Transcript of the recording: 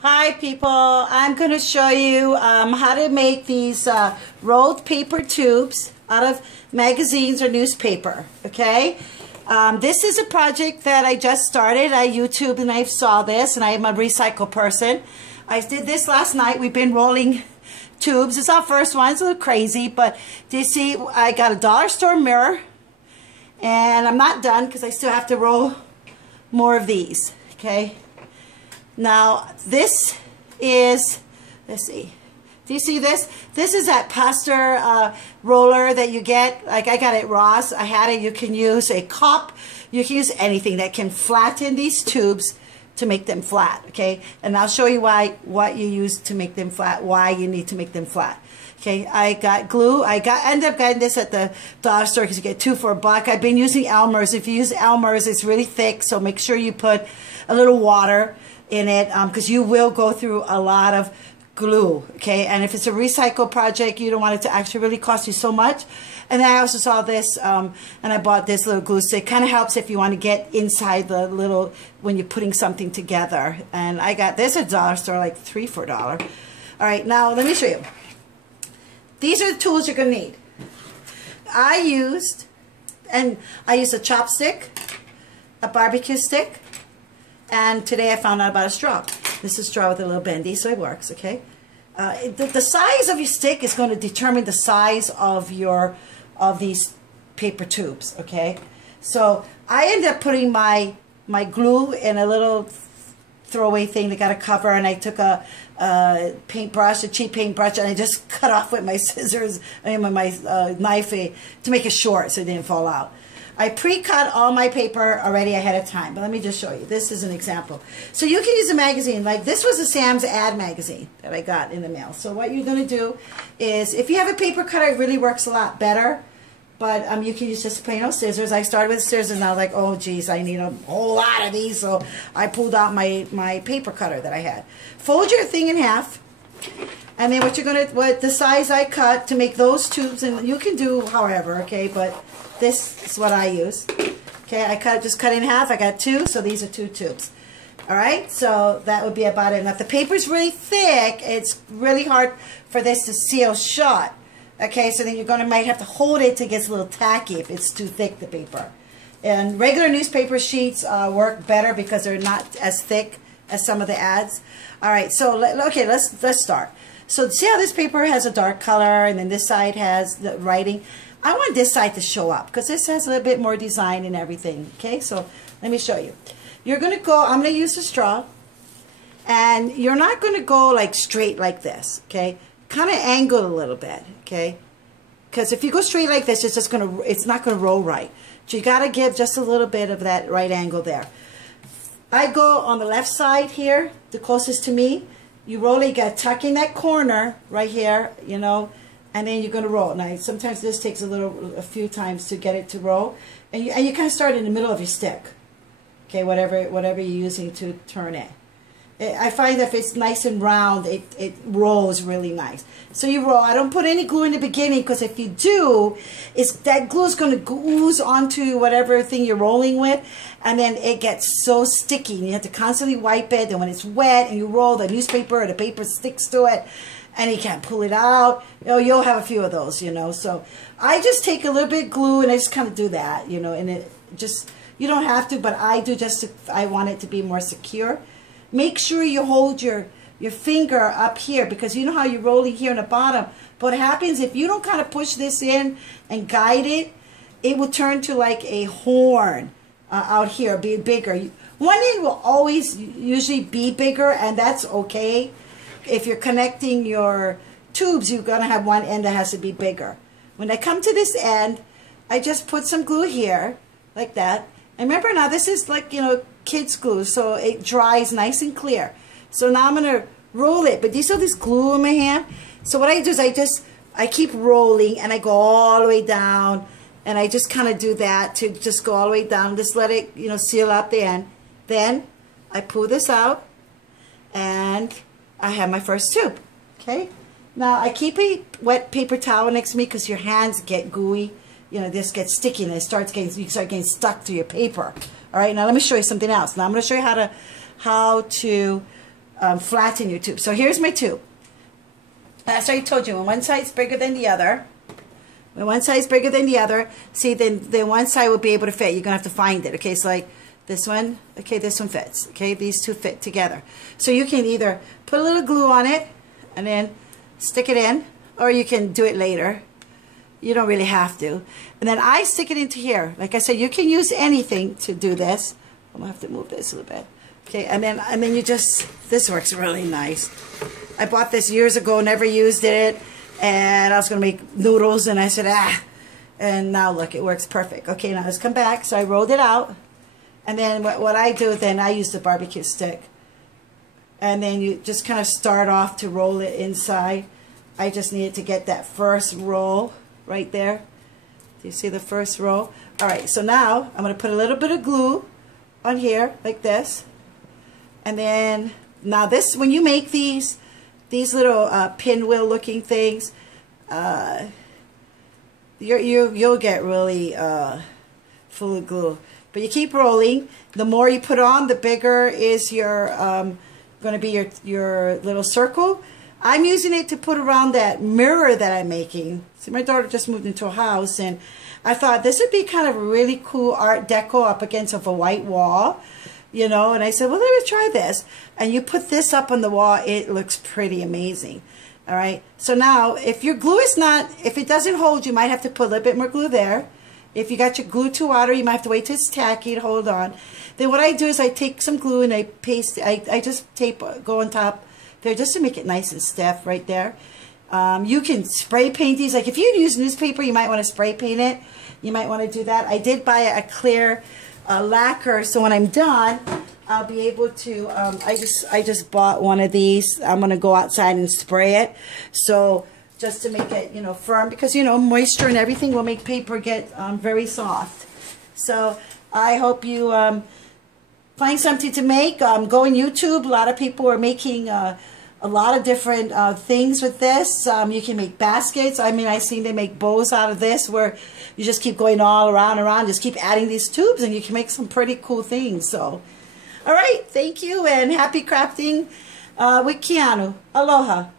Hi people, I'm going to show you how to make these rolled paper tubes out of magazines or newspaper, okay? This is a project that I just started. I YouTube and I saw this, and I am a recycle person. I did this last night. We've been rolling tubes. It's our first one. It's a little crazy, but do you see I got a dollar store mirror, and I'm not done because I still have to roll more of these, okay? Now, this is, let's see, do you see this? This is that Pasteur roller that you get. Like I got it at Ross. I had it. You can use a cup. You can use anything that can flatten these tubes to make them flat, okay? And I'll show you what you use to make them flat, why you need to make them flat. Okay, I got glue. Ended up getting this at the dollar store because you get 2 for $1. I've been using Elmer's. If you use Elmer's, it's really thick, so make sure you put a little water in it because you will go through a lot of glue, okay? And if it's a recycle project, you don't want it to actually really cost you so much. And then I also saw this, and I bought this little glue stick. Kind of helps if you want to get inside the little, when you're putting something together. And I got this at dollar store, like 3 for $1. All right, now let me show you. These are the tools you're going to need. I used a chopstick, a barbecue stick, and today I found out about a straw. This is a straw with a little bendy, so it works, okay? The size of your stick is going to determine the size of these paper tubes, okay? So I ended up putting my glue in a little throwaway thing that got a cover, and I took a paintbrush, a cheap paintbrush, and I just cut off with my scissors, with my knife to make it short so it didn't fall out. I pre-cut all my paper already ahead of time, but let me just show you. This is an example. So you can use a magazine, like this was a Sam's Ad magazine that I got in the mail. So what you're going to do is, if you have a paper cutter, it really works a lot better, but you can use just plain old scissors. I started with scissors, and I was like, oh geez, I need a whole lot of these, so I pulled out my paper cutter that I had. Fold your thing in half, and then what the size I cut to make those tubes, and you can do however, okay, but this is what I use. Okay, I just cut it in half. I got 2, so these are 2 tubes. All right, so that would be about it. Now, if the paper's really thick, it's really hard for this to seal shut. Okay, so then you're might have to hold it till it gets a little tacky if it's too thick, the paper. And regular newspaper sheets work better because they're not as thick as some of the ads. All right, so let's start. So see how this paper has a dark color, and then this side has the writing. I want this side to show up because this has a little bit more design and everything. Okay, so let me show you. You're going to go, I'm going to use a straw, and you're not going to go like straight like this, okay? Kind of angle a little bit, okay? Because if you go straight like this, it's not going to roll right. So you got to give just a little bit of that right angle there. I go on the left side here, the closest to me. You roll it, you got to tuck in that corner right here, you know, and then you're going to roll. Now, sometimes this takes a few times to get it to roll. And you kind of start in the middle of your stick. Okay, whatever you're using to turn it. I find that if it's nice and round, it rolls really nice. So you roll. I don't put any glue in the beginning because if you do, that glue is going to ooze onto whatever thing you're rolling with, and then it gets so sticky. And you have to constantly wipe it. And when it's wet and you roll, the newspaper or the paper sticks to it, and you can't pull it out. You'll have a few of those, you know. So I just take a little bit of glue and I just kind of do that, you know. And it just, you don't have to, but I do I want it to be more secure. Make sure you hold your finger up here, because you know how you're rolling here in the bottom. But what happens if you don't kind of push this in and guide it, it will turn to like a horn out here, be bigger. One end will always usually be bigger, and that's okay. If you're connecting your tubes, you're going to have one end that has to be bigger. When I come to this end, I just put some glue here, like that. And remember now, this is like, you know, kids glue, so it dries nice and clear. So now I'm going to roll it. But do you see this glue in my hand? So what I do is I keep rolling, and I go all the way down. And I just kind of do that to just go all the way down. Just let it, you know, seal up the end. Then I pull this out, and I have my first tube. Okay? Now I keep a wet paper towel next to me because your hands get gooey. You know, this gets sticky, and you start getting stuck to your paper. All right, now let me show you something else. Now I'm going to show you how to flatten your tube. So here's my tube. That's what I told you. When one side's bigger than the other, when one side's bigger than the other, see, then one side will be able to fit. You're going to have to find it. Okay, so like this one, okay, this one fits. Okay, these two fit together. So you can either put a little glue on it and then stick it in, or you can do it later. You don't really have to. And then I stick it into here. Like I said, you can use anything to do this. I'm going to have to move this a little bit. Okay, and then you just, this works really nice. I bought this years ago, never used it, and I was going to make noodles, and I said, and now look, it works perfect. Okay, now let's come back. So I rolled it out, and then what I do, then I use the barbecue stick. And then you just kind of start off to roll it inside. I just needed to get that first roll right there. Do you see the first roll? All right, so now I'm going to put a little bit of glue on here, like this. And then, now this, when you make these little pinwheel looking things, you'll get really full of glue. But you keep rolling. The more you put on, the bigger is your going to be your little circle. I'm using it to put around that mirror that I'm making. See, my daughter just moved into a house, and I thought this would be kind of a really cool art deco up against of a white wall. You know, and I said, well, let me try this. And you put this up on the wall, it looks pretty amazing. All right. So now, if your glue is not, if it doesn't hold, you might have to put a little bit more glue there. If you got your glue to water, you might have to wait till it's tacky to hold on. Then what I do is I take some glue and I paste, I just tape, go on top there just to make it nice and stiff right there. You can spray paint these. Like if you use newspaper, you might want to spray paint it. You might want to do that. I did buy a clear lacquer, so when I'm done, I'll be able to, I just bought one of these. I'm going to go outside and spray it. So just to make it, you know, firm, because, you know, moisture and everything will make paper get very soft. So I hope you find something to make. Go on YouTube. A lot of people are making a lot of different things with this. You can make baskets. I mean, I've seen they make bows out of this where you just keep going all around and around. Just keep adding these tubes and you can make some pretty cool things. So, all right. Thank you and happy crafting with Keanu. Aloha.